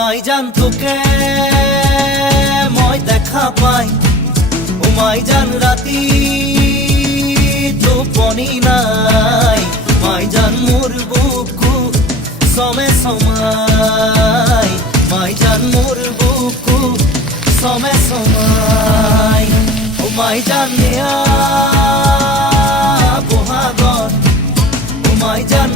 মাই জান তোকে মই দেখা পাই, ও মাই জান রাতি টোপনি নাই, মাই জান মোর বুকু সমে সমাই, মাই জান মোর বুকু সমে সমাই। ও মাই জান নিয়া বহাগত, ও মাই জান